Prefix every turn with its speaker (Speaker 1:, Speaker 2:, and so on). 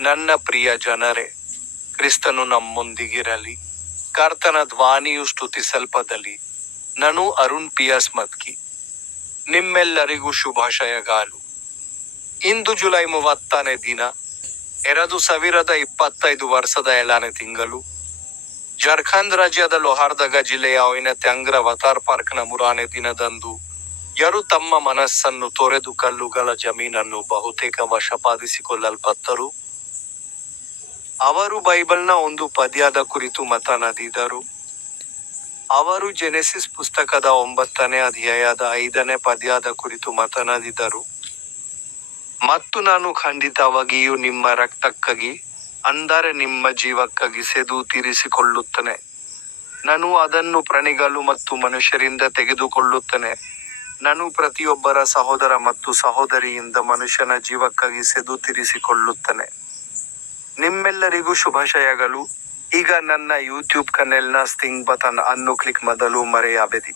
Speaker 1: ನನ್ನ ಪ್ರಿಯ ಜನರೇ, ಕ್ರಿಸ್ತನು ನಮ್ಮೊಂದಿಗಿರಲಿ. ಕರ್ತನ ಧ್ವಾನಿಯು ಸ್ತುತಿಸಲ್ಪದಲ್ಲಿ. ನಾನು ಅರುಣ್ ಪಿಯಸ್ ಮದ್ಕಿ ನಿಮ್ಮೆಲ್ಲರಿಗೂ ಶುಭಾಶಯಗಾಲು ಇಂದು ಜುಲೈ ಮೂವತ್ತನೇ ದಿನ, ಎರಡು ಸಾವಿರದ ಇಪ್ಪತ್ತೈದು ವರ್ಷದ ಏಳನೇ ತಿಂಗಳು. ಜಾರ್ಖಂಡ್ ರಾಜ್ಯದ ಲೋಹಾರ್ದಗ ಜಿಲ್ಲೆಯ ಒಯ್ನತ್ಯಾಂಗ್ರ ವತಾರ್ ಪಾರ್ಕ್ನ ಮೂರನೇ ದಿನದಂದು, ಯಾರು ತಮ್ಮ ಮನಸ್ಸನ್ನು ತೊರೆದು ಕಲ್ಲುಗಳ ಜಮೀನನ್ನು ಬಹುತೇಕ ವಶಪಾದಿಸಿಕೊಳ್ಳಲ್ಪಟ್ಟರು ಅವರು ಬೈಬಲ್ನ ಒಂದು ಪದ್ಯದ ಕುರಿತು ಮಾತನಾಡಿದರು. ಅವರು ಜೆನೆಸಿಸ್ ಪುಸ್ತಕದ ಒಂಬತ್ತನೇ ಅಧ್ಯಾಯದ ಐದನೇ ಪದ್ಯದ ಕುರಿತು ಮಾತನಾಡಿದರು. ಮತ್ತು ನಾನು ಖಂಡಿತವಾಗಿಯೂ ನಿಮ್ಮ ರಕ್ತಕ್ಕಾಗಿ, ಅಂದರೆ ನಿಮ್ಮ ಜೀವಕ್ಕಾಗಿ ಸೆದು ತೀರಿಸಿಕೊಳ್ಳುತ್ತೇನೆ. ನಾನು ಅದನ್ನು ಪ್ರಾಣಿಗಳು ಮತ್ತು ಮನುಷ್ಯರಿಂದ ತೆಗೆದುಕೊಳ್ಳುತ್ತೇನೆ. ನಾನು ಪ್ರತಿಯೊಬ್ಬರ ಸಹೋದರ ಮತ್ತು ಸಹೋದರಿಯಿಂದ ಮನುಷ್ಯನ ಜೀವಕ್ಕಾಗಿ ಸೆದು ತೀರಿಸಿಕೊಳ್ಳುತ್ತೇನೆ. ನಿಮ್ಮೆಲ್ಲರಿಗೂ ಶುಭಾಶಯಗಳು. ಈಗ ನನ್ನ ಯೂಟ್ಯೂಬ್ ಕನೆಲ್ನ ಸ್ಟಿಂಗ್ ಬಟನ್ ಅನ್ನು ಕ್ಲಿಕ್ ಮಾಡಲು ಮರೆಯಬೇಡಿ.